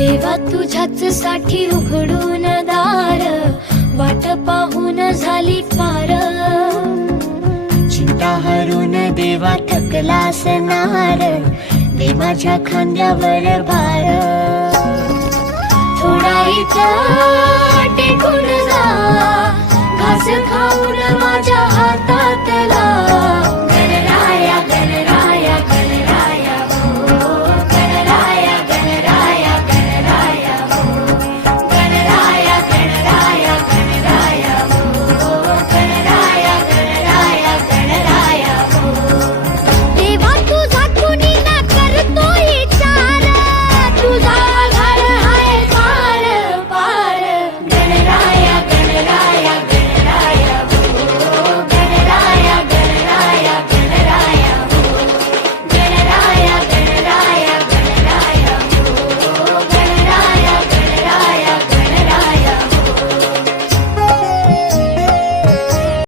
देवा तुझ्याच साठी उघडून दार, वाट पाहून झाली फार। चिंता हरून देवा थकला असणार, दे माझ्या खांद्यावर भार। थोडा इतर